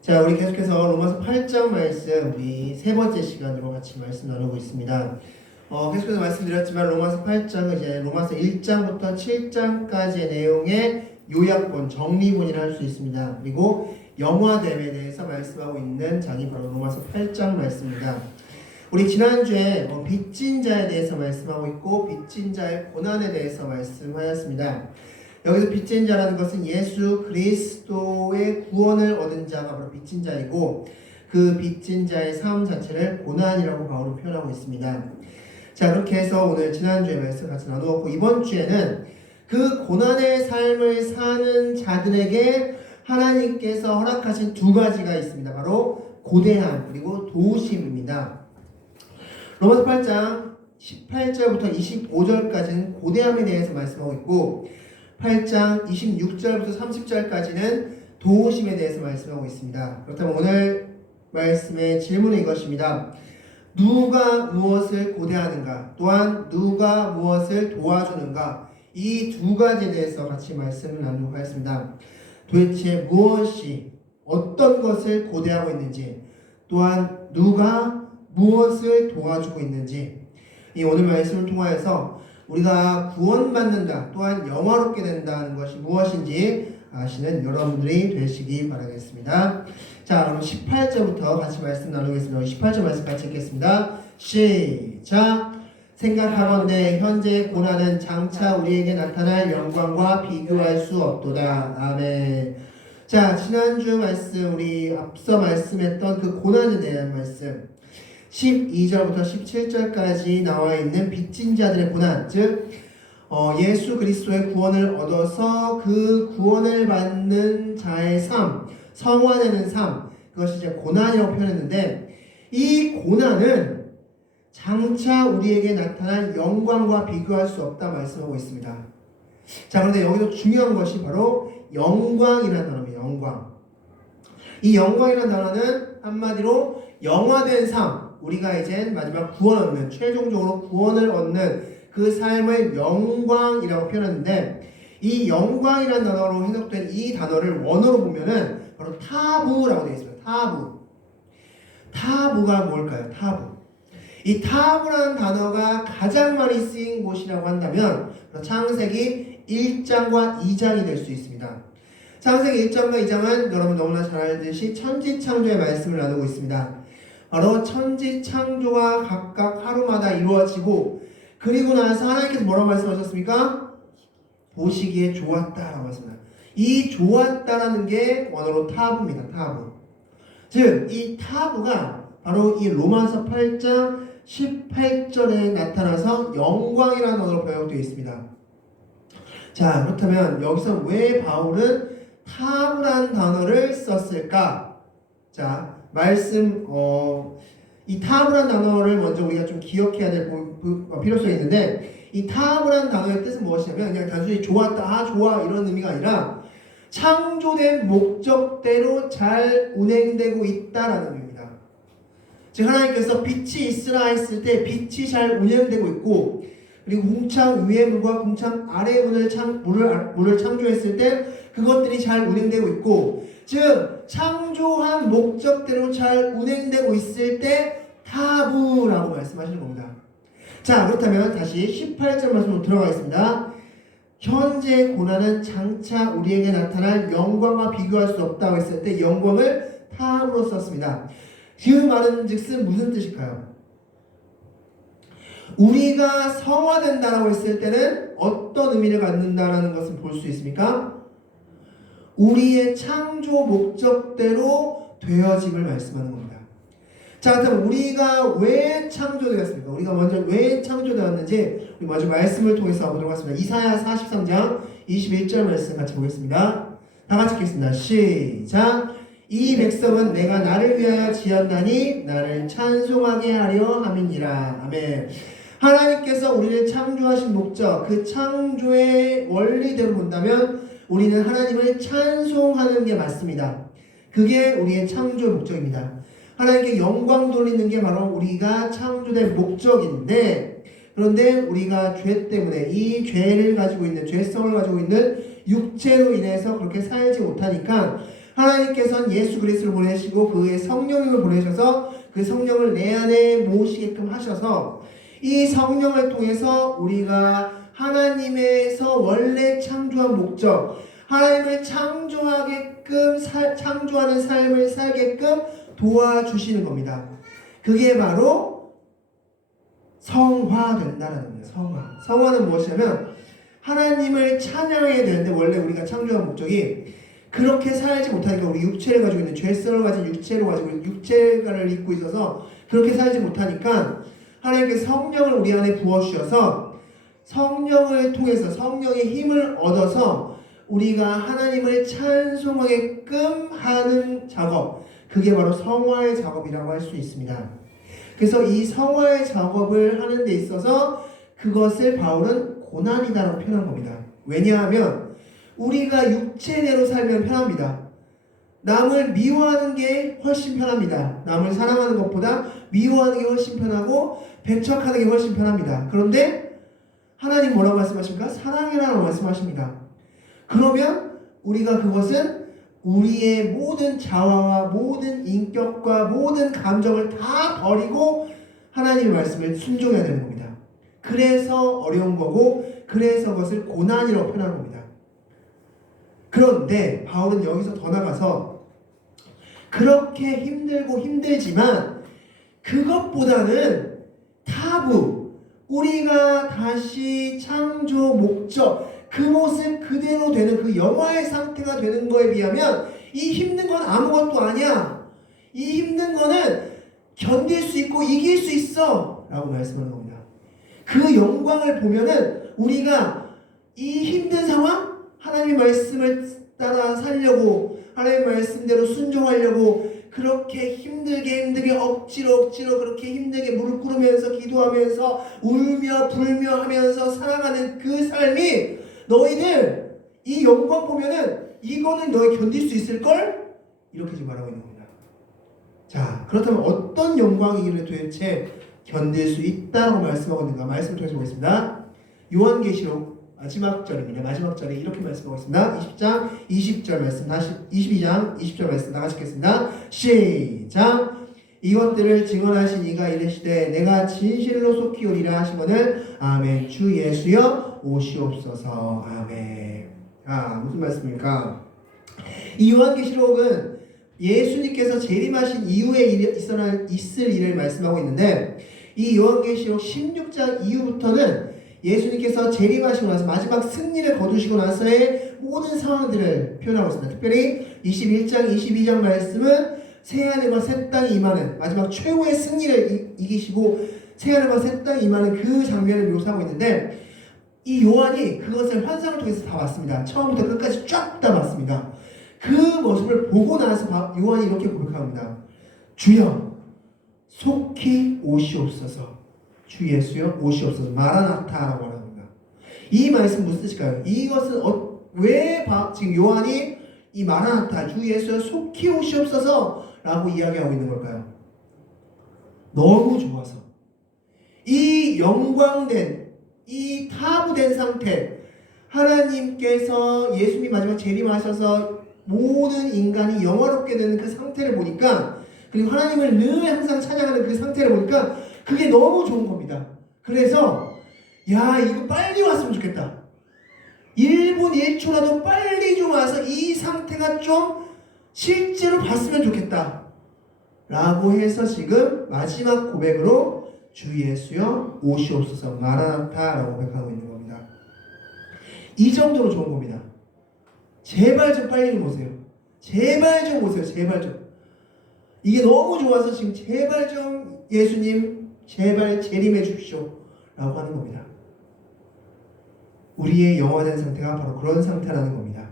자, 우리 계속해서 로마서 8장 말씀, 우리 세 번째 시간으로 같이 말씀 나누고 있습니다. 계속해서 말씀드렸지만 로마서 8장은 이제 로마서 1장부터 7장까지의 내용의 요약본, 정리본이라 할 수 있습니다. 그리고 영화됨에 대해서 말씀하고 있는 장이 바로 로마서 8장 말씀입니다. 우리 지난주에 빚진 자에 대해서 말씀하고 있고 빚진 자의 고난에 대해서 말씀하였습니다. 여기서 빚진 자라는 것은 예수 그리스도의 구원을 얻은 자가 바로 빚진 자이고 그 빚진 자의 삶 자체를 고난이라고 바울은 표현하고 있습니다. 자, 그렇게 해서 오늘 지난주에 말씀 같이 나누었고 이번 주에는 그 고난의 삶을 사는 자들에게 하나님께서 허락하신 두 가지가 있습니다. 바로 고대함 그리고 도우심입니다. 로마서 8장 18절부터 25절까지는 고대함에 대해서 말씀하고 있고 8장 26절부터 30절까지는 도우심에 대해서 말씀하고 있습니다. 그렇다면 오늘 말씀의 질문은 이것입니다. 누가 무엇을 고대하는가? 또한 누가 무엇을 도와주는가? 이 두 가지에 대해서 같이 말씀을 나누고 하겠습니다. 도대체 무엇이 어떤 것을 고대하고 있는지 또한 누가 무엇을 도와주고 있는지 이 오늘 말씀을 통하여서 우리가 구원받는다 또한 영화롭게 된다는 것이 무엇인지 아시는 여러분들이 되시기 바라겠습니다. 자, 그럼 18절부터 같이 말씀 나누겠습니다. 18절 말씀 같이 읽겠습니다. 시작! 생각하건대 현재 고난은 장차 우리에게 나타날 영광과 비교할 수 없도다. 아멘. 자, 지난주 말씀 우리 앞서 말씀했던 그 고난에 대한 말씀 12절부터 17절까지 나와 있는 빚진 자들의 고난, 즉 예수 그리스도의 구원을 얻어서 그 구원을 받는 자의 삶, 성화되는 삶, 그것이 이제 고난이라고 표현했는데 이 고난은 장차 우리에게 나타난 영광과 비교할 수 없다 말씀하고 있습니다. 자, 그런데 여기서 중요한 것이 바로 영광이라는 단어입니다. 영광. 이 영광이라는 단어는 한마디로 영화된 삶, 우리가 이제 마지막 구원 얻는, 최종적으로 구원을 얻는 그 삶을 영광이라고 표현하는데 이 영광이라는 단어로 해석된 이 단어를 원어로 보면은 바로 타부라고 되어 있습니다. 타부. 타부가 뭘까요? 타부. 이 타부라는 단어가 가장 많이 쓰인 곳이라고 한다면 창세기 1장과 2장이 될 수 있습니다. 창세기 1장과 2장은 여러분 너무나 잘 알듯이 천지창조의 말씀을 나누고 있습니다. 바로 천지창조가 각각 하루마다 이루어지고 그리고 나서 하나님께서 뭐라고 말씀하셨습니까? 보시기에 좋았다라고 말씀합니다. 이 좋았다라는 게 원어로 타부입니다. 타부. 즉, 이 타부가 바로 이 로마서 8장 18절에 나타나서 영광이라는 단어로 번역되어 있습니다. 자, 그렇다면 여기서 왜 바울은 타부라는 단어를 썼을까? 자, 말씀 이 타부라는 단어를 먼저 우리가 좀 기억해야 될 필요성이 있는데 이 타부라는 단어의 뜻은 무엇이냐면 그냥 단순히 좋았다, 아 좋아 이런 의미가 아니라 창조된 목적대로 잘 운행되고 있다라는 의미입니다. 즉 하나님께서 빛이 있으라 했을 때 빛이 잘 운행되고 있고 그리고 궁창 위의 물과 궁창 아래의 물을 창조했을 때 그것들이 잘 운행되고 있고 즉 창조한 목적대로 잘 운행되고 있을 때 타부라고 말씀하시는 겁니다. 자, 그렇다면 다시 18절 말씀으로 들어가겠습니다. 현재 고난은 장차 우리에게 나타날 영광과 비교할 수 없다고 했을 때 영광을 타부로 썼습니다. 그 말은 즉슨 무슨 뜻일까요? 우리가 성화된다라고 했을 때는 어떤 의미를 갖는다라는 것을 볼 수 있습니까? 우리의 창조 목적대로 되어짐을 말씀하는 겁니다. 자, 그럼 우리가 왜 창조되었습니까? 우리가 먼저 왜 창조되었는지 우리 먼저 말씀을 통해서 보도록 하겠습니다. 이사야 43장 21절 말씀 같이 보겠습니다. 다 같이 읽겠습니다. 시작! 이 백성은 내가 나를 위하여 지었나니 나를 찬송하게 하려 함이니라. 아멘. 하나님께서 우리를 창조하신 목적, 그 창조의 원리대로 본다면 우리는 하나님을 찬송하는 게 맞습니다. 그게 우리의 창조 목적입니다. 하나님께 영광 돌리는 게 바로 우리가 창조된 목적인데 그런데 우리가 죄 때문에 이 죄를 가지고 있는 죄성을 가지고 있는 육체로 인해서 그렇게 살지 못하니까 하나님께서는 예수 그리스도를 보내시고 그의 성령님을 보내셔서 그 성령을 내 안에 모시게끔 하셔서 이 성령을 통해서 우리가 하나님에서 원래 창조한 목적, 하나님을 창조하는 삶을 살게끔 도와주시는 겁니다. 그게 바로 성화된다는 겁니다. 성화는 무엇이냐면 하나님을 찬양해야 되는데 원래 우리가 창조한 목적이 그렇게 살지 못하니까 우리 육체를 가지고 있는 죄성을 가진 육체로 가지고 육체를 입고 있어서 그렇게 살지 못하니까 하나님께서 성령을 우리 안에 부어주셔서 성령을 통해서 성령의 힘을 얻어서 우리가 하나님을 찬송하게끔 하는 작업, 그게 바로 성화의 작업이라고 할 수 있습니다. 그래서 이 성화의 작업을 하는 데 있어서 그것을 바울은 고난이다라고 표현한 겁니다. 왜냐하면 우리가 육체대로 살면 편합니다. 남을 미워하는 게 훨씬 편합니다. 남을 사랑하는 것보다 미워하는 게 훨씬 편하고 배척하는 게 훨씬 편합니다. 그런데 하나님 뭐라고 말씀하십니까? 사랑이라고 말씀하십니다. 그러면 우리가 그것은 우리의 모든 자아와 모든 인격과 모든 감정을 다 버리고 하나님의 말씀을 순종해야 되는 겁니다. 그래서 어려운 거고 그래서 그것을 고난이라고 표현하는 겁니다. 그런데 바울은 여기서 더 나가서 그렇게 힘들고 힘들지만 그것보다는 타부, 우리가 다시 창조 목적, 그 모습 그대로 되는 그 영화의 상태가 되는 거에 비하면 이 힘든 건 아무것도 아니야. 이 힘든 거는 견딜 수 있고 이길 수 있어 라고 말씀하는 겁니다. 그 영광을 보면은 우리가 이 힘든 상황, 하나님의 말씀을 따라 살려고 하나님의 말씀대로 순종하려고 그렇게 힘들게 억지로 그렇게 힘들게 무릎 꿇으면서 기도하면서 울며 불며 하면서 살아가는 그 삶이 너희들 이 영광 보면은 이거는 너희 견딜 수 있을걸? 이렇게 지금 말하고 있는 겁니다. 자, 그렇다면 어떤 영광이기를 도대체 견딜 수 있다고 말씀하고 있는가? 말씀을 통해서 보겠습니다. 요한계시록 마지막 절입니다. 마지막 절에 이렇게 말씀하고 있습니다. 20장 20절 말씀 다시 22장 20절 말씀 다 같이 읽겠습니다. 시작. 이것들을 증언하신 이가 이르시되 내가 진실로 속히 오리라 하시거늘 아멘. 주 예수여 오시옵소서. 아멘. 무슨 말씀입니까? 이 요한계시록은 예수님께서 재림하신 이후에 있을 일을 말씀하고 있는데 이 요한계시록 16장 이후부터는 예수님께서 재림하시고 나서 마지막 승리를 거두시고 나서의 모든 상황들을 표현하고 있습니다. 특별히 21장 22장 말씀은 새하늘과 새 땅이 임하는 마지막 최후의 승리를 이기시고 새하늘과 새 땅이 임하는 그 장면을 묘사하고 있는데 이 요한이 그것을 환상을 통해서 다 봤습니다. 처음부터 끝까지 쫙 다 봤습니다. 그 모습을 보고 나서 요한이 이렇게 고백합니다. 주여 속히 오시옵소서. 주 예수여 오시옵소서. 마라나타라고 하는 겁니다. 이 말씀 무슨 뜻일까요? 이것은 왜 지금 요한이 이 마라나타 주 예수여 속히 오시옵소서 라고 이야기하고 있는 걸까요? 너무 좋아서 이 영광된 이 타부된 상태, 하나님께서 예수님 마지막 재림하셔서 모든 인간이 영화롭게 되는 그 상태를 보니까, 그리고 하나님을 늘 항상 찬양하는 그 상태를 보니까 그게 너무 좋은 겁니다. 그래서 이거 빨리 왔으면 좋겠다. 1분 1초라도 빨리 좀 와서 이 상태가 좀 실제로 봤으면 좋겠다 라고 해서 지금 마지막 고백으로 주 예수여 오시옵소서 마라나타 라고 고백하고 있는 겁니다. 이 정도로 좋은 겁니다. 제발 좀 빨리 좀 오세요. 제발 좀 오세요. 제발 좀. 이게 너무 좋아서 지금 제발 좀 예수님 제발 재림해 주십시오 라고 하는 겁니다. 우리의 영화된 상태가 바로 그런 상태라는 겁니다.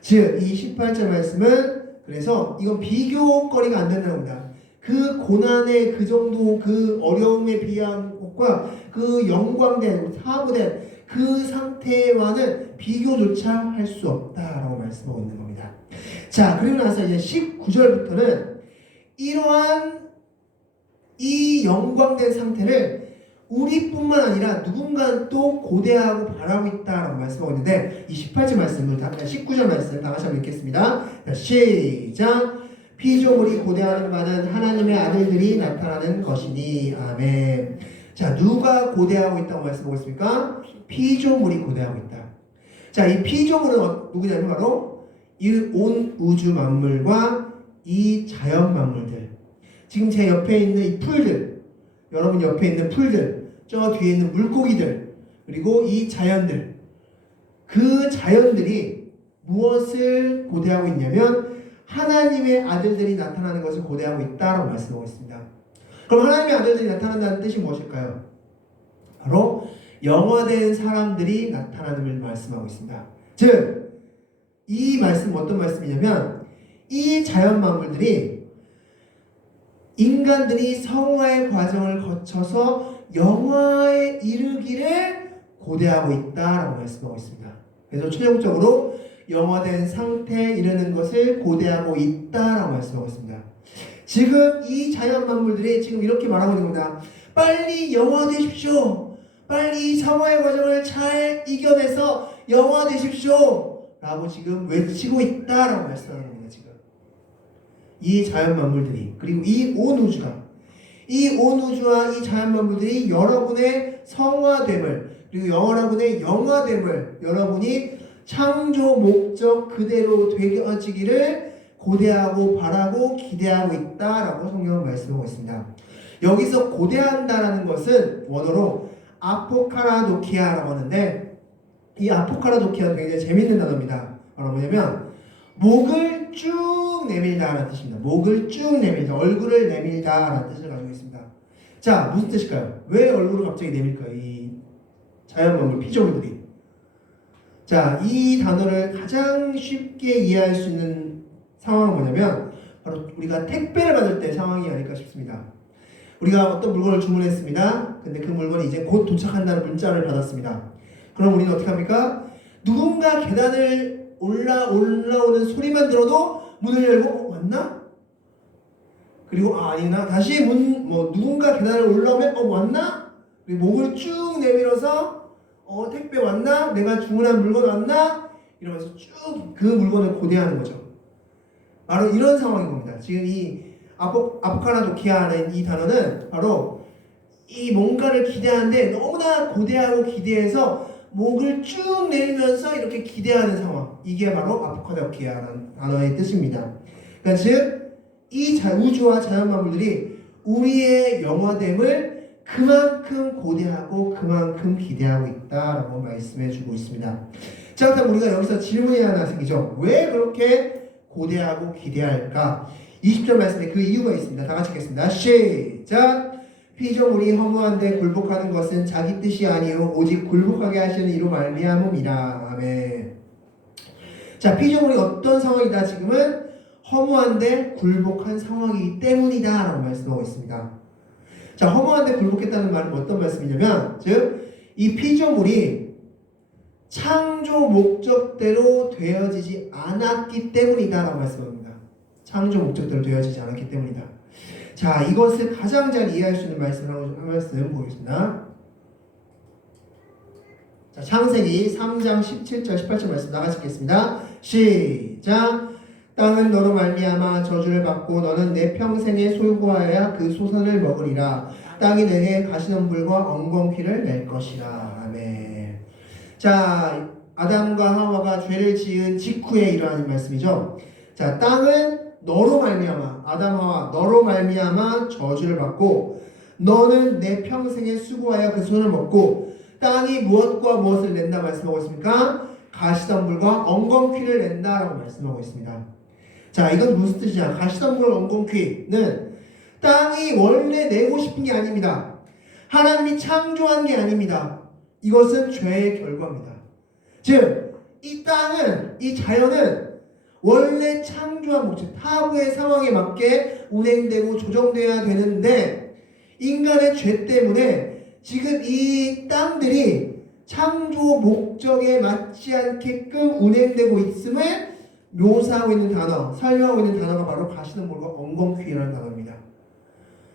즉, 이 18절 말씀은 그래서 이건 비교거리가 안 된다는 겁니다. 그 고난의 그 정도 그 어려움에 비한 것과 그 영광된 사부된 그 상태와는 비교조차 할 수 없다라고 말씀하고 있는 겁니다. 자, 그리고 나서 이제 19절부터는 이러한 이 영광된 상태를 우리뿐만 아니라 누군가 또 고대하고 바라고 있다라고 말씀하고 있는데 이 18절 말씀을 19절 말씀 다 같이 한번 읽겠습니다. 시작. 피조물이 고대하는 바는 하나님의 아들들이 나타나는 것이니. 아멘. 자, 누가 고대하고 있다고 말씀하고 있습니까? 피조물이 고대하고 있다. 자, 이 피조물은 누구냐면 바로 이 온 우주 만물과 이 자연 만물들. 지금 제 옆에 있는 이 풀들, 여러분 옆에 있는 풀들, 저 뒤에 있는 물고기들, 그리고 이 자연들. 그 자연들이 무엇을 고대하고 있냐면 하나님의 아들들이 나타나는 것을 고대하고 있다라고 말씀하고 있습니다. 그럼 하나님의 아들들이 나타난다는 뜻이 무엇일까요? 바로 영화된 사람들이 나타나는 말씀하고 있습니다. 즉, 이 말씀은 어떤 말씀이냐면 이 자연 만물들이 인간들이 성화의 과정을 거쳐서 영화에 이르기를 고대하고 있다라고 말씀하고 있습니다. 그래서 최종적으로 영화된 상태에 이르는 것을 고대하고 있다라고 말씀하고 있습니다. 지금 이 자연 만물들이 지금 이렇게 말하고 있는 겁니다. 빨리 영화되십시오. 빨리 이 성화의 과정을 잘 이겨내서 영화되십시오. 라고 지금 외치고 있다라고 말씀하는 겁니다. 지금 이 자연 만물들이, 그리고 이 온 우주가, 이 온 우주와 이 자연 만물들이 여러분의 성화됨을, 그리고 여러분의 영화됨을, 여러분이 창조 목적 그대로 되어지기를 고대하고 바라고 기대하고 있다라고 성경은 말씀하고 있습니다. 여기서 고대한다라는 것은 원어로 아포카라도키아라고 하는데, 이 아포카라도키아는 굉장히 재밌는 단어입니다. 바로 뭐냐면 목을 쭉 내밀다라는 뜻입니다. 목을 쭉 내밀다, 얼굴을 내밀다라는 뜻을 가지고 있습니다. 자, 무슨 뜻일까요? 왜 얼굴을 갑자기 내밀까요? 이 자연만물 피조물들이. 자, 이 단어를 가장 쉽게 이해할 수 있는 상황은 뭐냐면 바로 우리가 택배를 받을 때 상황이 아닐까 싶습니다. 우리가 어떤 물건을 주문했습니다. 근데 그 물건이 이제 곧 도착한다는 문자를 받았습니다. 그럼 우리는 어떻게 합니까? 누군가 계단을 올라오는 소리만 들어도 문을 열고 왔나? 그리고 아니나 다시 누군가 계단을 올라오면 왔나? 그리고 목을 쭉 내밀어서 택배 왔나? 내가 주문한 물건 왔나? 이러면서 쭉 그 물건을 고대하는 거죠. 바로 이런 상황인 겁니다. 지금 이 아포카라도키아라는 이 단어는 바로 이 뭔가를 기대하는데 너무나 고대하고 기대해서 목을 쭉 내리면서 이렇게 기대하는 상황. 이게 바로 아포카라도키아라는 단어의 뜻입니다. 그러니까 즉 이 우주와 자연 만물들이 우리의 영화됨을 그만큼 고대하고 그만큼 기대하고 있다라고 말씀해 주고 있습니다. 자, 그럼 우리가 여기서 질문이 하나 생기죠. 왜 그렇게 고대하고 기대할까? 20절 말씀에 그 이유가 있습니다. 다 같이 읽겠습니다. 시작! 피조물이 허무한데 굴복하는 것은 자기 뜻이 아니요 오직 굴복하게 하시는 이로 말미암음이라. 아멘. 자, 피조물이 어떤 상황이다? 지금은 허무한데 굴복한 상황이기 때문이다 라고 말씀하고 있습니다. 자, 허무한데 굴복했다는 말은 어떤 말씀이냐면 즉 이 피조물이 창조 목적대로 되어지지 않았기 때문이다 라고 말씀합니다. 창조 목적대로 되어지지 않았기 때문이다. 자, 이것을 가장 잘 이해할 수 있는 말씀을 한 말씀 보겠습니다. 자, 창세기 3장 17절 18절 말씀 나같이 읽겠습니다. 시작! 땅은 너로 말미암아 저주를 받고 너는 내 평생에 소유하여야 그 소산을 먹으리라. 땅이 내게 가시덤불과 엉겅퀴를 낼 것이라. 아멘. 자, 아담과 하와가 죄를 지은 직후에 일어나는 말씀이죠. 자, 땅은 너로 말미암아, 아담 하와 너로 말미암아 저주를 받고 너는 내 평생에 수고하여 그 손을 먹고 땅이 무엇과 무엇을 낸다 말씀하고 있습니까? 가시덤불과 엉겅퀴를 낸다라고 말씀하고 있습니다. 자, 이건 무슨 뜻이냐? 가시덤불 엉겅퀴는 땅이 원래 내고 싶은 게 아닙니다. 하나님이 창조한 게 아닙니다. 이것은 죄의 결과입니다. 즉, 이 땅은, 이 자연은 원래 창조한 목적, 타부의 상황에 맞게 운행되고 조정돼야 되는데 인간의 죄 때문에 지금 이 땅들이 창조 목적에 맞지 않게끔 운행되고 있음을 묘사하고 있는 단어, 설명하고 있는 단어가 바로 가시덤불과 엉겅퀴라는 단어입니다.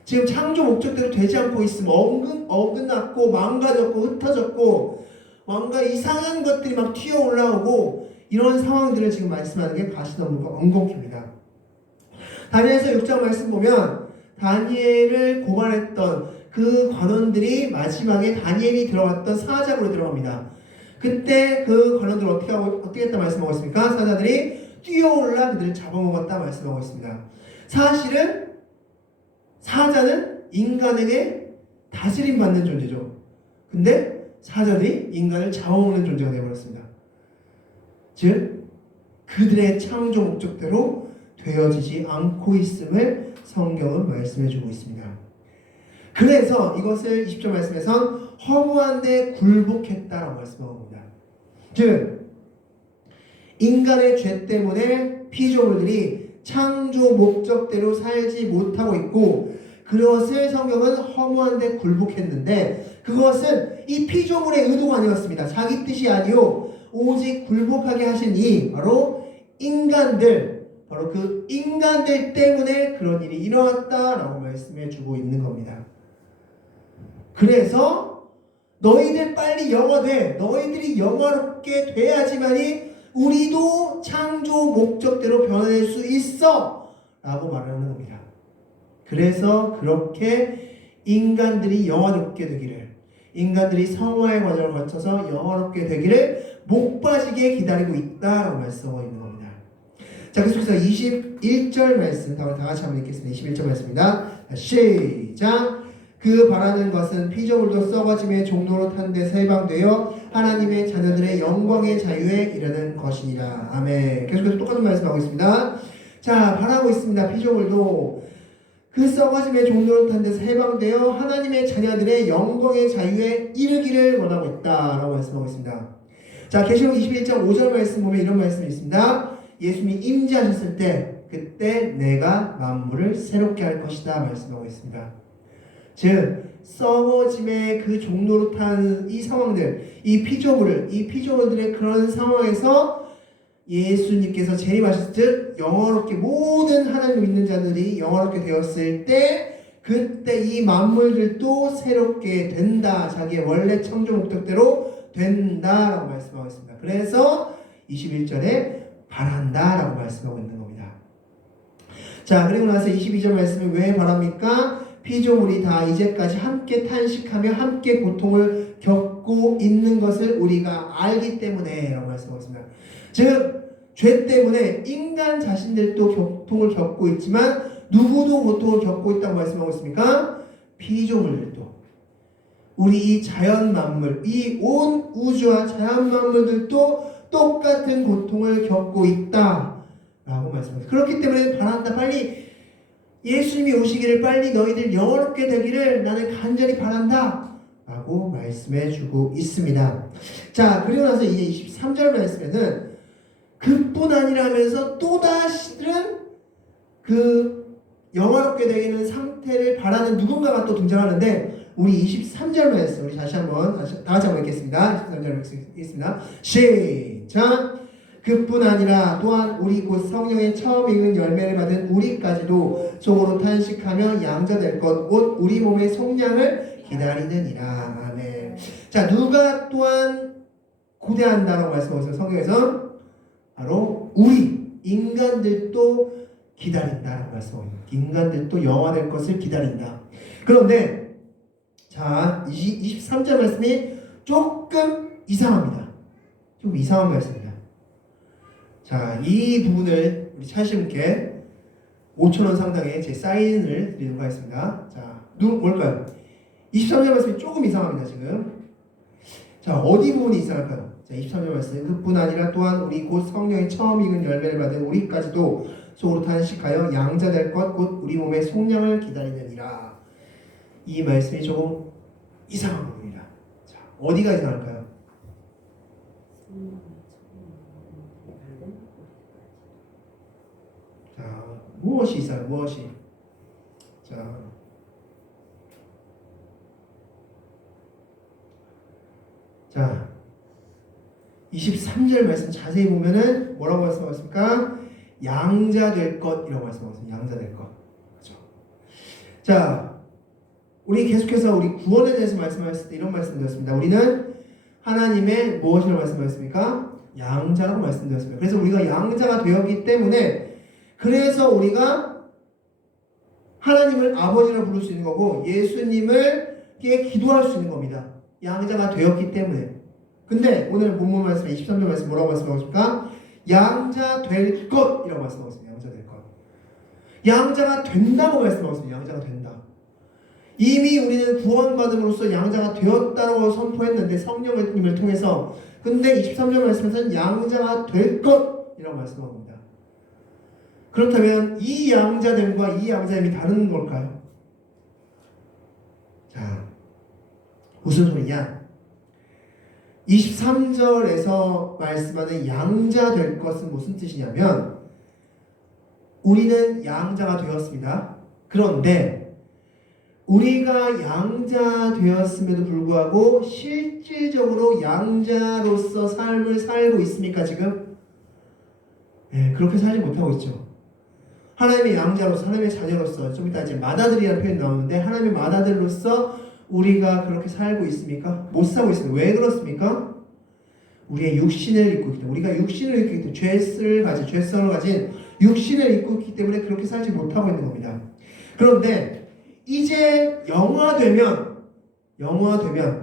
지금 창조 목적대로 되지 않고 있으면 어긋났고 망가졌고 흩어졌고 뭔가 이상한 것들이 막 튀어 올라오고 이런 상황들을 지금 말씀하는 게 가시덤불과 엉겅퀴입니다. 다니엘서 6장 말씀 보면 다니엘을 고발했던 그 관원들이 마지막에 다니엘이 들어갔던 사자굴로 들어갑니다. 그때 그 관원들 어떻게 했다 말씀하고 있습니까? 사자들이 뛰어올라 그들을 잡아먹었다 말씀하고 있습니다. 사실은 사자는 인간에게 다스림 받는 존재죠. 근데 사자들이 인간을 잡아먹는 존재가 되어버렸습니다. 즉 그들의 창조 목적대로 되어지지 않고 있음을 성경은 말씀해주고 있습니다. 그래서 이것을 20절 말씀에선 허무한 데 굴복했다라고 말씀합니다. 즉 인간의 죄 때문에 피조물들이 창조 목적대로 살지 못하고 있고 그것을 성경은 허무한 데 굴복했는데 그것은 이 피조물의 의도가 아니었습니다. 자기 뜻이 아니요 오직 굴복하게 하신 이 바로 인간들, 바로 그 인간들 때문에 그런 일이 일어났다라고 말씀해 주고 있는 겁니다. 그래서 너희들 빨리 영화돼, 너희들이 영화롭게 돼야지만이 우리도 창조 목적대로 변화될 수 있어 라고 말하는 겁니다. 그래서 그렇게 인간들이 영화롭게 되기를, 인간들이 성화의 과정을 거쳐서 영화롭게 되기를 목 빠지게 기다리고 있다라고 말씀하고 있는 겁니다. 자, 계속해서 21절 말씀 다 같이 한번 읽겠습니다. 21절 말씀입니다. 시작. 그 바라는 것은 피조물도 썩어짐의 종로로 탄 데 해방되어 하나님의 자녀들의 영광의 자유에 이르는 것이니라. 아멘. 계속해서 똑같은 말씀하고 있습니다. 자, 바라고 있습니다. 피조물도 그 썩어짐의 종로로 탄 데서 해방되어 하나님의 자녀들의 영광의 자유에 이르기를 원하고 있다라고 말씀하고 있습니다. 자, 계시록 21장 5절 말씀 보면 이런 말씀이 있습니다. 예수님이 임재하셨을 때 그때 내가 만물을 새롭게 할 것이다 말씀하고 있습니다. 즉 썩어짐의 그 종로로 탄 이 상황들, 이 피조물들의 그런 상황에서 예수님께서 재림하셨을 때 영화롭게 모든 하나님 믿는 자들이 영화롭게 되었을 때 그때 이 만물들도 새롭게 된다. 자기의 원래 창조 목적대로 된다라고 말씀하고 있습니다. 그래서 21절에 바란다라고 말씀하고 있는 겁니다. 자, 그리고 나서 22절 말씀은 왜 바랍니까? 피조물이 다 이제까지 함께 탄식하며 함께 고통을 겪고 있는 것을 우리가 알기 때문에 라고 말씀하고 있습니다. 즉 죄 때문에 인간 자신들도 고통을 겪고 있지만 누구도 고통을 겪고 있다고 말씀하고 있습니까? 피조물들도, 우리 이 자연 만물, 이 온 우주와 자연 만물들도 똑같은 고통을 겪고 있다 라고 말씀합니다. 그렇기 때문에 바란다, 빨리 예수님이 오시기를, 빨리 너희들 영원롭게 되기를 나는 간절히 바란다 라고 말씀해 주고 있습니다. 자, 그리고 나서 이제 23절 말씀에는 그뿐 아니라 하면서 또다시는 그 영원롭게 되는 상태를 바라는 누군가가 또 등장하는데 우리 23절 말씀 우리 다시 한번 다 같이 한번 읽겠습니다. 23절 말씀 읽겠습니다. 시작. 그뿐 아니라 또한 우리 곧 성령의 처음 익은 열매를 받은 우리까지도 속으로 탄식하며 양자될 것 곧 우리 몸의 속량을 기다리느니라. 아멘. 자, 누가 또한 고대한다라고 말씀하고 있어요. 성경에서 바로 우리 인간들도 기다린다라고 말씀하고 있습니다. 인간들도 영화될 것을 기다린다. 그런데 자, 23절 말씀이 조금 이상합니다. 좀 이상한 말씀입니다. 자, 이 부분을 우리 차시분께 5,000원 상당의 제 사인을 드리도록 하겠습니다. 자, 뭘까요? 23절 말씀이 조금 이상합니다, 지금. 자, 어디 부분이 이상할까요? 자, 23절 말씀. 그뿐 아니라 또한 우리 곧 성령의 처음 익은 열매를 받은 우리까지도 속으로 탄식하여 양자될 것 곧 우리 몸의 속량을 기다리느니라. 이 말씀이 조금 이상한 부분입니다. 자, 어디가 이상할까요? 자, 무엇이 이상해요? 무엇이? 자, 23절 말씀 자세히 보면은 뭐라고 말씀하셨습니까? 양자될 것이라고 말씀하셨습니다. 양자될 것. 그렇죠? 자, 우리 계속해서 우리 구원에 대해서 말씀하실 때 이런 말씀드렸습니다. 우리는 하나님의 무엇이라고 말씀하셨습니까? 양자라고 말씀드렸습니다. 그래서 우리가 양자가 되었기 때문에 그래서 우리가 하나님을 아버지라 부를 수 있는 거고 예수님을께 기도할 수 있는 겁니다. 양자가 되었기 때문에. 근데 오늘 본문 말씀 23절 말씀 뭐라고 말씀하고 있습니까? 양자 될 것이라고 말씀하고 있습니다. 양자 될 것. 양자가 된다고 말씀하고 있습니다. 양자가 된다. 이미 우리는 구원받음으로써 양자가 되었다고 선포했는데 성령님을 통해서 근데 23절 말씀에서는 양자가 될 것이라고 말씀합니다. 그렇다면 이 양자됨과 이 양자됨이 다른 걸까요? 자, 무슨 소리냐? 23절에서 말씀하는 양자 될 것은 무슨 뜻이냐면 우리는 양자가 되었습니다. 그런데 우리가 양자 되었음에도 불구하고 실질적으로 양자로서 삶을 살고 있습니까 지금? 네, 그렇게 살지 못하고 있죠. 하나님의 양자로서 하나님의 자녀로서 좀 이따 이제 맏아들이라는 표현이 나오는데 하나님의 맏아들로서 우리가 그렇게 살고 있습니까? 못 살고 있습니다. 왜 그렇습니까? 우리의 육신을 입고 있기 때문에 우리가 육신을 입고 있기 때문에 죄성을 가진 육신을 입고 있기 때문에 그렇게 살지 못하고 있는 겁니다. 그런데 이제 영화되면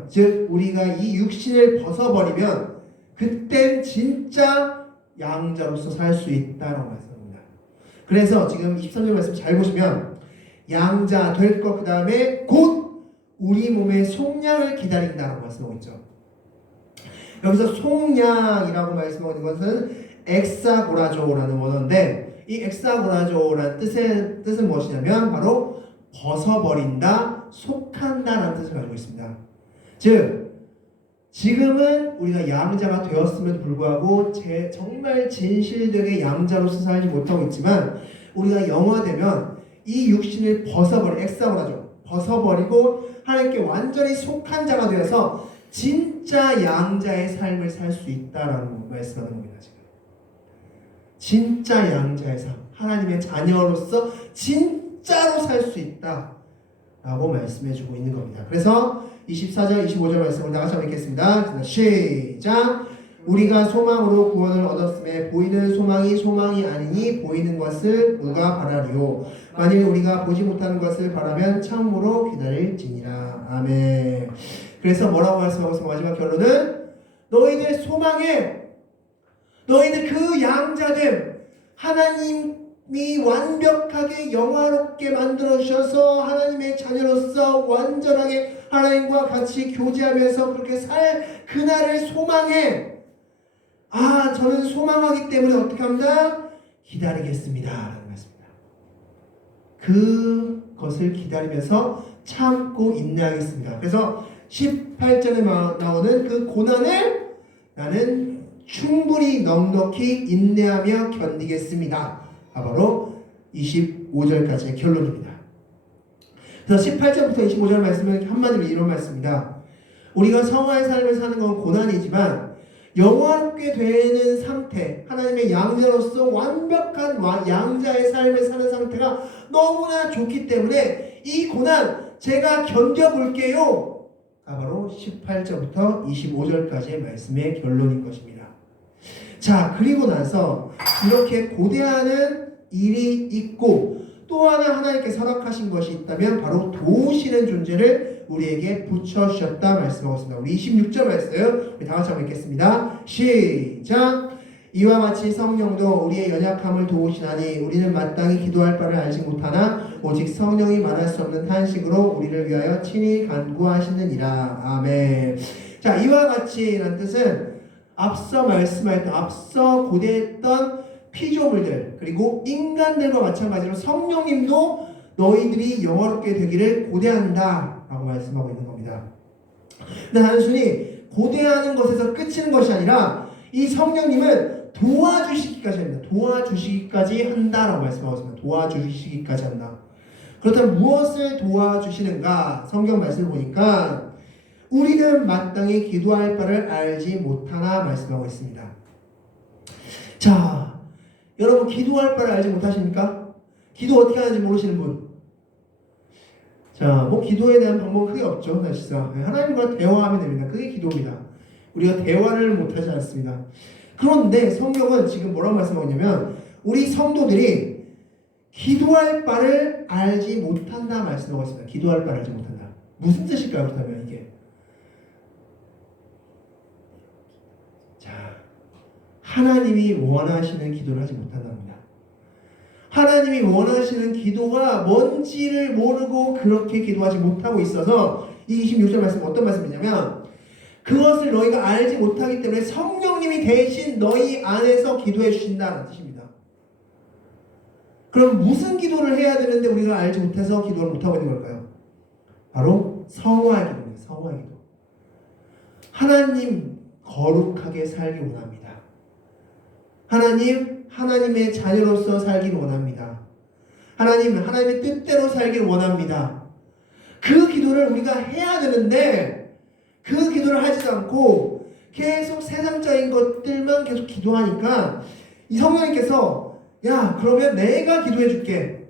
즉 우리가 이 육신을 벗어버리면 그땐 진짜 양자로서 살 수 있다라고 말씀합니다. 그래서 지금 23절 말씀 잘 보시면 양자 될 것 그 다음에 곧 우리 몸의 속량을 기다린다라고 말씀하고 있죠. 여기서 속량이라고 말씀하고 있는 것은 엑사고라조라는 원어인데 이 엑사고라조라는 뜻은 무엇이냐면 바로 벗어버린다, 속한다라는 뜻을 가지고 있습니다. 즉 지금은 우리가 양자가 되었음에도 불구하고 정말 진실되게 양자로서 살지 못하고 있지만 우리가 영화되면 이 육신을 벗어버리고 하나님께 완전히 속한 자가 되어서 진짜 양자의 삶을 살 수 있다라는 말씀하는 겁니다. 지금 진짜 양자의 삶, 하나님의 자녀로서 진짜로 살 수 있다라고 말씀해주고 있는 겁니다. 그래서 24절, 25절 말씀을 다 같이 한번 읽겠습니다. 시작! 우리가 소망으로 구원을 얻었음에 보이는 소망이 아니니 보이는 것을 누가 바라리요. 만일 우리가 보지 못하는 것을 바라면 참으로 기다릴지니라. 아멘. 그래서 뭐라고 말씀하고 있습니까? 마지막 결론은 너희들 소망에 너희들 그 양자됨 하나님이 완벽하게 영화롭게 만들어주셔서 하나님의 자녀로서 완전하게 하나님과 같이 교제하면서 그렇게 살 그날을 소망해 저는 소망하기 때문에 어떻게 합니다? 기다리겠습니다 라는 말씀입니다. 그것을 기다리면서 참고 인내하겠습니다. 그래서 18절에 나오는 그 고난을 나는 충분히 넉넉히 인내하며 견디겠습니다. 바로 25절까지의 결론입니다. 그래서 18절부터 25절 말씀은 한마디로 이런 말씀입니다. 우리가 성화의 삶을 사는 건 고난이지만 영화롭게 되는 상태, 하나님의 양자로서 완벽한 양자의 삶을 사는 상태가 너무나 좋기 때문에 이 고난 제가 견뎌볼게요. 바로 18절부터 25절까지의 말씀의 결론인 것입니다. 자, 그리고 나서 이렇게 고대하는 일이 있고 또 하나님께서 허락하신 것이 있다면 바로 도우시는 존재를 우리에게 붙여주셨다 말씀하고 있습니다. 우리 26절 말씀 우리 다 같이 한번 읽겠습니다. 시작! 이와 같이 성령도 우리의 연약함을 도우시나니 우리는 마땅히 기도할 바를 알지 못하나 오직 성령이 말할 수 없는 탄식으로 우리를 위하여 친히 간구하시느니라. 아멘. 자, 이와 같이라는 뜻은 앞서 고대했던 피조물들 그리고 인간들과 마찬가지로 성령님도 너희들이 영화롭게 되기를 고대한다 라고 말씀하고 있는 겁니다. 근데 단순히 고대하는 것에서 끝이는 것이 아니라 이 성령님은 도와주시기까지 합니다. 도와주시기까지 한다라고 말씀하고 있습니다. 도와주시기까지 한다. 그렇다면 무엇을 도와주시는가? 성경 말씀을 보니까 우리는 마땅히 기도할 바를 알지 못하나 말씀하고 있습니다. 자, 여러분 기도할 바를 알지 못하십니까? 기도 어떻게 하는지 모르시는 분? 자, 뭐 기도에 대한 방법은 크게 없죠. 사실상 하나님과 대화하면 됩니다. 그게 기도입니다. 우리가 대화를 못하지 않습니다. 그런데 성경은 지금 뭐라고 말씀하고 있냐면 우리 성도들이 기도할 바를 알지 못한다 말씀하고 있습니다. 기도할 바를 알지 못한다. 무슨 뜻일까요? 그렇다면 이게 자, 하나님이 원하시는 기도를 하지 못한답니다. 하나님이 원하시는 기도가 뭔지를 모르고 그렇게 기도하지 못하고 있어서 이 26절 말씀 어떤 말씀이냐면 그것을 너희가 알지 못하기 때문에 성령님이 대신 너희 안에서 기도해 주신다는 뜻입니다. 그럼 무슨 기도를 해야 되는데 우리가 알지 못해서 기도를 못하고 있는 걸까요? 바로 성화의 기도입니다. 성화의 기도. 하나님 거룩하게 살기 원합니다. 하나님의 자녀로서 살기를 원합니다. 하나님의 뜻대로 살기를 원합니다. 그 기도를 우리가 해야 되는데 그 기도를 하지도 않고 계속 세상적인 것들만 계속 기도하니까 이 성령님께서 야 그러면 내가 기도해 줄게.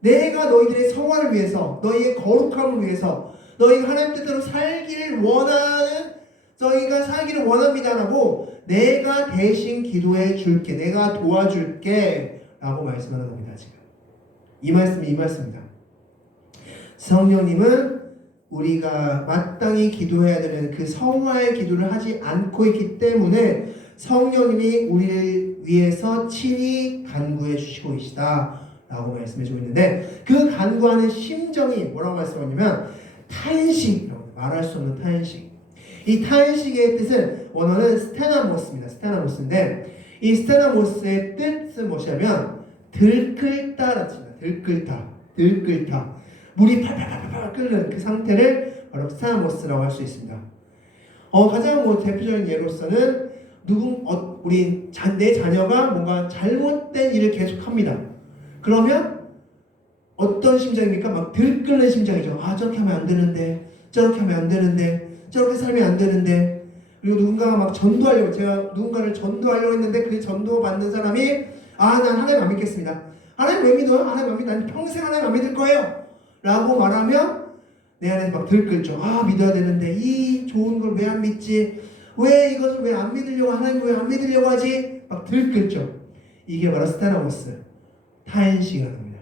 내가 너희들의 성화를 위해서 너희의 거룩함을 위해서 너희가 하나님 뜻대로 살기를 원하는 너희가 살기를 원합니다라고 내가 대신 기도해 줄게. 내가 도와줄게 라고 말씀하는 겁니다. 지금 이 말씀입니다. 성령님은 우리가 마땅히 기도해야 되는 그 성화의 기도를 하지 않고 있기 때문에 성령님이 우리를 위해서 친히 간구해 주시고 계시다 라고 말씀해 주고 있는데 그 간구하는 심정이 뭐라고 말씀하냐면 탄식이라고 말할 수 없는 탄식. 이 탄식의 뜻은 원어는 스테나모스입니다. 스테나모스인데 이 스테나모스의 뜻은 무엇이냐면 들끓다라는 뜻입니다. 들끓다. 물이 팔팔팔팔 끓는 그 상태를 바로 스테나모스라고 할 수 있습니다. 가장 대표적인 예로서는 내 자녀가 뭔가 잘못된 일을 계속합니다. 그러면 어떤 심정입니까? 막 들끓는 심정이죠. 아 저렇게 하면 안 되는데, 저렇게 하면 안 되는데, 저렇게 살면 안 되는데. 그리고 누군가가 막 전도하려고 제가 누군가를 전도하려고 했는데 그 전도 받는 사람이 난 하나님 안 믿겠습니다. 하나님 왜 믿어요? 하나님 안 믿어. 난 평생 하나님 안 믿을 거예요. 라고 말하면 내 안에 막 들끓죠. 믿어야 되는데 이 좋은 걸 왜 안 믿지? 왜 이것을 왜 안 믿으려고 하나님 왜 안 믿으려고 하지? 막 들끓죠. 이게 바로 스테나모스 탄식이라는 겁니다.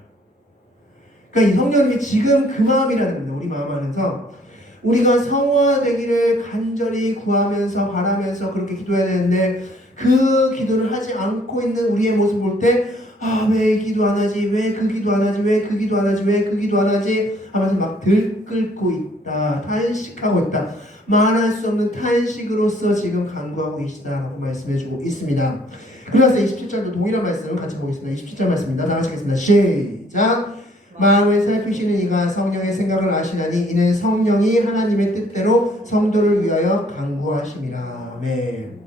그러니까 이 성령님이 지금 그 마음이라는 겁니다. 우리 마음 안에서 우리가 성화되기를 간절히 구하면서 바라면서 그렇게 기도해야 되는데 그 기도를 하지 않고 있는 우리의 모습을 볼 때 왜 기도 안 하지? 왜 그 기도 안 하지? 왜 그 기도 안 하지? 왜 그 기도 안 하지? 하면서 막 들끓고 있다. 탄식하고 있다. 말할 수 없는 탄식으로서 지금 간구하고 계시다라고 말씀해주고 있습니다. 그래서 27절도 동일한 말씀을 같이 보겠습니다. 27절 말씀입니다. 다 같이 하겠습니다. 시작! 마음을 살피시는 이가 성령의 생각을 아시나니 이는 성령이 하나님의 뜻대로 성도를 위하여 간구하심이라. 아멘.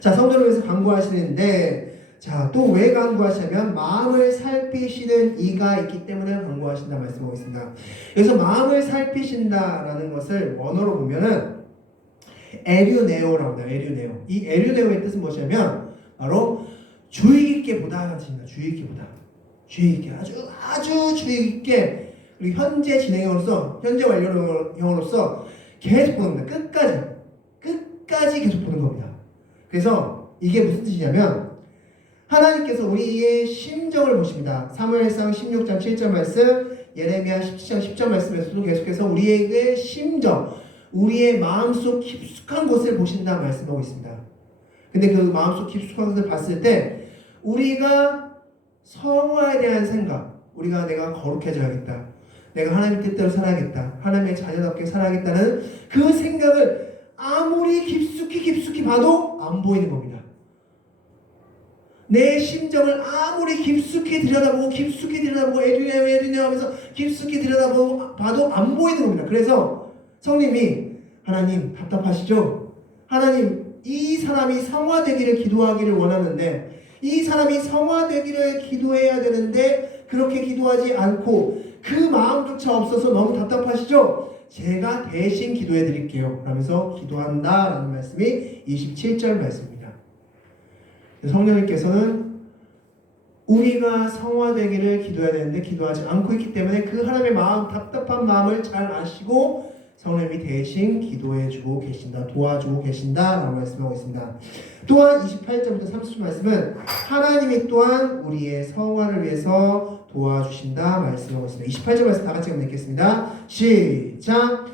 자, 성도를 위해서 간구하시는데 또 왜 간구하시냐면 마음을 살피시는 이가 있기 때문에 간구하신다 말씀하고 있습니다. 그래서 마음을 살피신다라는 것을 원어로 보면은 에류네오라고 해요. 에류네오. 이 에류네오의 뜻은 무엇이냐면 바로 주의 깊게 보다라는 뜻입니다. 주의 깊게 보다. 주의 깊게 아주 주의 깊게 그리고 현재 진행형으로서 현재 완료형으로서 계속 보는 겁니다. 끝까지 계속 보는 겁니다. 그래서 이게 무슨 뜻이냐면 하나님께서 우리의 심정을 보십니다. 사무엘상 16장 7절 말씀, 예레미야 17장 10절 말씀에서도 계속해서 우리의 심정, 우리의 마음속 깊숙한 곳을 보신다 말씀하고 있습니다. 근데 그 마음속 깊숙한 곳을 봤을 때 우리가 성화에 대한 생각, 내가 거룩해져야겠다. 내가 하나님 뜻대로 살아야겠다. 하나님의 자녀답게 살아야겠다는 그 생각을 아무리 깊숙이 봐도 안 보이는 겁니다. 내 심정을 아무리 깊숙이 들여다보고 에듀네오 하면서 깊숙이 들여다봐도 안 보이는 겁니다. 그래서 성님이 하나님 답답하시죠? 하나님 이 사람이 성화되기를 기도하기를 원하는데 이 사람이 성화되기를 기도해야 되는데 그렇게 기도하지 않고 그 마음조차 없어서 너무 답답하시죠? 제가 대신 기도해 드릴게요. 그러면서 기도한다라는 말씀이 27절 말씀입니다. 성령님께서는 우리가 성화되기를 기도해야 되는데 기도하지 않고 있기 때문에 그 하나님의 마음, 답답한 마음을 잘 아시고 성령님이 대신 기도해주고 계신다, 도와주고 계신다라고 말씀하고 있습니다. 또한 28절부터 30절 말씀은 하나님이 또한 우리의 성화를 위해서 도와주신다 말씀하고 있습니다. 28절 말씀 다 같이 읽겠습니다. 시작!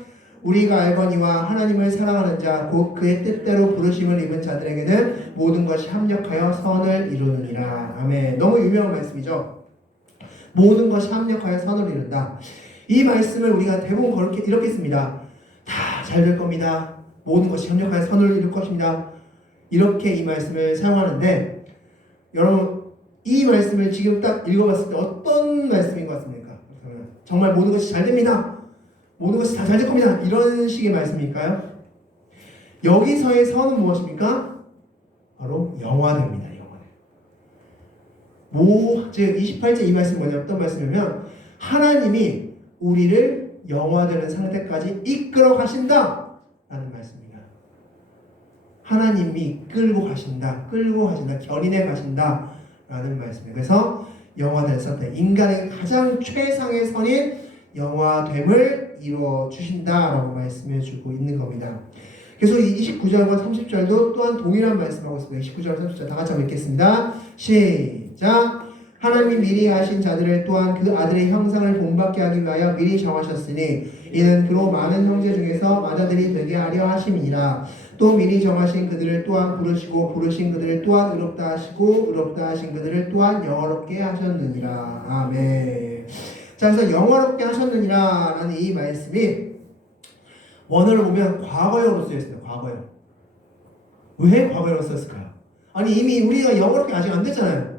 우리가 알거니와 하나님을 사랑하는 자 곧 그의 뜻대로 부르심을 입은 자들에게는 모든 것이 합력하여 선을 이루느니라. 아멘. 너무 유명한 말씀이죠. 모든 것이 합력하여 선을 이룬다. 이 말씀을 우리가 대부분 이렇게 씁니다. 다 잘 될 겁니다. 모든 것이 협력하여 선을 이룰 것입니다. 이렇게 이 말씀을 사용하는데 여러분 이 말씀을 지금 딱 읽어봤을 때 어떤 말씀인 것 같습니까? 정말 모든 것이 잘 됩니다. 모든 것이 다 잘 될 겁니다. 이런 식의 말씀일까요? 여기서의 선은 무엇입니까? 바로 영화됩니다. 즉 28절 이 말씀은 뭐냐, 어떤 말씀이냐면 하나님이 우리를 영화되는 상태까지 이끌어 가신다 라는 말씀입니다. 하나님이 끌고 가신다, 견인해 가신다 라는 말씀이에요. 그래서 영화된 상태, 인간의 가장 최상의 선인 영화됨을 이루어 주신다라고 말씀해 주고 있는 겁니다. 그래서 이 29절과 30절도 또한 동일한 말씀하고 있습니다. 29절, 30절 다 같이 한번 읽겠습니다. 시작! 하나님이 미리 아신 자들을 또한 그 아들의 형상을 본받게 하기 위하여 미리 정하셨으니 이는 그로 많은 형제 중에서 맏아들이 되게 하려 하심이니라. 또 미리 정하신 그들을 또한 부르시고 부르신 그들을 또한 의롭다 하시고 의롭다 하신 그들을 또한 영화롭게 하셨느니라. 아멘. 자, 그래서 영화롭게 하셨느니라 라는 이 말씀이 원어를 보면 과거형으로 쓰여있어요. 과거형. 왜 과거형으로 썼을까요? 아니 이미 우리가 영화롭게 아직 안 됐잖아요.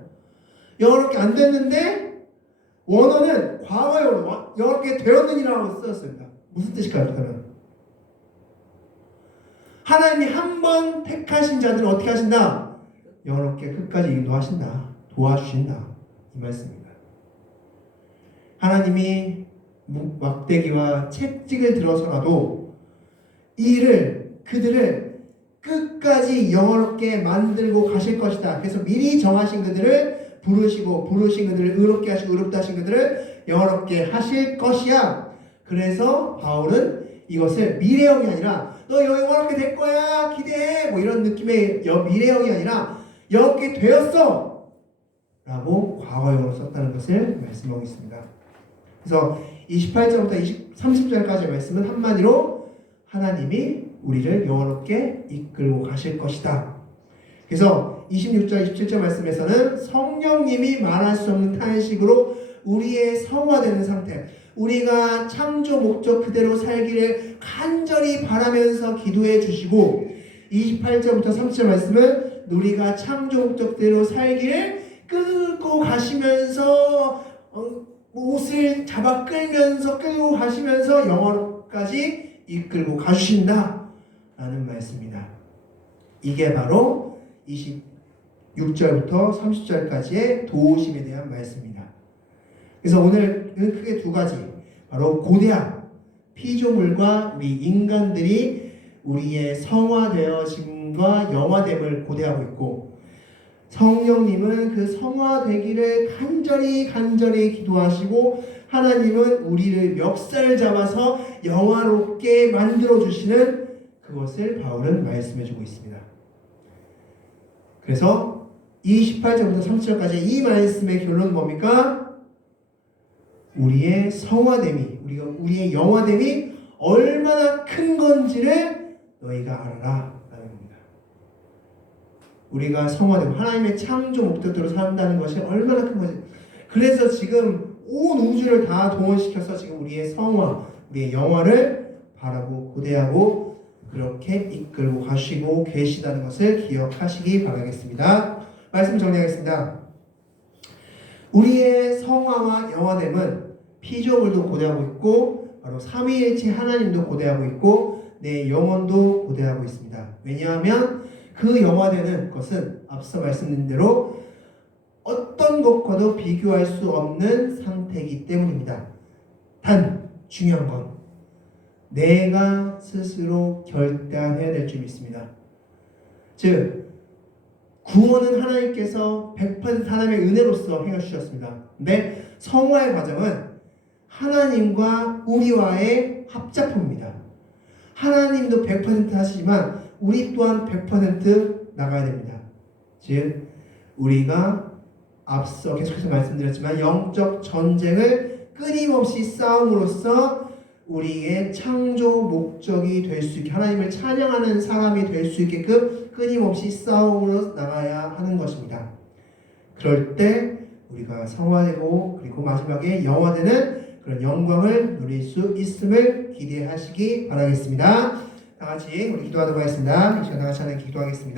영화롭게 안 됐는데 원어는 과거형으로 영화롭게 되었느니라고 쓰였습니다. 무슨 뜻일까요? 그러면 하나님이 한 번 택하신 자들은 어떻게 하신다? 영화롭게 끝까지 인도하신다, 도와주신다, 이 말씀입니다. 하나님이 막대기와 채찍을 들어서라도 그들을 끝까지 영화롭게 만들고 가실 것이다. 그래서 미리 정하신 그들을 부르시고 부르신 그들을 의롭게 하시고 의롭다 하신 그들을 영화롭게 하실 것이야. 그래서 바울은 이것을 미래형이 아니라 너 영화롭게 될 거야 기대해 뭐 이런 느낌의 미래형이 아니라 영화롭게 되었어 라고 과거형으로 썼다는 것을 말씀하고 있습니다. 그래서 28절부터 30절까지의 말씀은 한마디로 하나님이 우리를 영화롭게 이끌고 가실 것이다. 그래서 26절, 27절 말씀에서는 성령님이 말할 수 없는 탄식으로 우리의 성화되는 상태, 우리가 창조 목적 그대로 살기를 간절히 바라면서 기도해 주시고 28절부터 30절 말씀은 우리가 창조 목적 그대로 살기를 끌고 가시면서 옷을 잡아 끌고 가시면서 영화로까지 이끌고 가주신다 라는 말씀입니다. 이게 바로 26절부터 30절까지의 도우심에 대한 말씀입니다. 그래서 오늘은 크게 두 가지, 바로 고대함, 피조물과 우리 인간들이 우리의 성화되어짐과 영화됨을 고대하고 있고, 성령님은 그 성화되기를 간절히 기도하시고 하나님은 우리를 멱살 잡아서 영화롭게 만들어주시는 그것을 바울은 말씀해주고 있습니다. 그래서 28절부터 30절까지 이 말씀의 결론은 뭡니까? 우리의 성화됨이, 우리의 영화됨이 얼마나 큰 건지를 너희가 알아라 라는 겁니다. 우리가 성화됨, 하나님의 창조 목적대로 산다는 것이 얼마나 큰 건지. 그래서 지금 온 우주를 다 동원시켜서 지금 우리의 성화, 우리의 영화를 바라고 고대하고 그렇게 이끌고 가시고 계시다는 것을 기억하시기 바라겠습니다. 말씀 정리하겠습니다. 우리의 성화와 영화됨은 피조물도 고대하고 있고 바로 삼위일체 하나님도 고대하고 있고 내 영혼도 고대하고 있습니다. 왜냐하면 그 영화되는 것은 앞서 말씀드린 대로 어떤 것과도 비교할 수 없는 상태이기 때문입니다. 단 중요한 건 내가 스스로 결단해야 될 점이 있습니다. 즉 구원은 하나님께서 100% 하나님의 은혜로서 행해주셨습니다. 근데 성화의 과정은 하나님과 우리와의 합작품입니다. 하나님도 100% 하시지만 우리 또한 100% 나가야 됩니다. 즉 우리가 앞서 계속해서 말씀드렸지만 영적 전쟁을 끊임없이 싸움으로써 우리의 창조 목적이 될 수 있게 하나님을 찬양하는 사람이 될 수 있게끔 끊임없이 싸움으로 나가야 하는 것입니다. 그럴 때 우리가 성화되고 그리고 마지막에 영화되는 그런 영광을 누릴 수 있음을 기대하시기 바라겠습니다. 다 같이 우리 기도하도록 하겠습니다. 이 시간 다 같이 하나님 기도하겠습니다.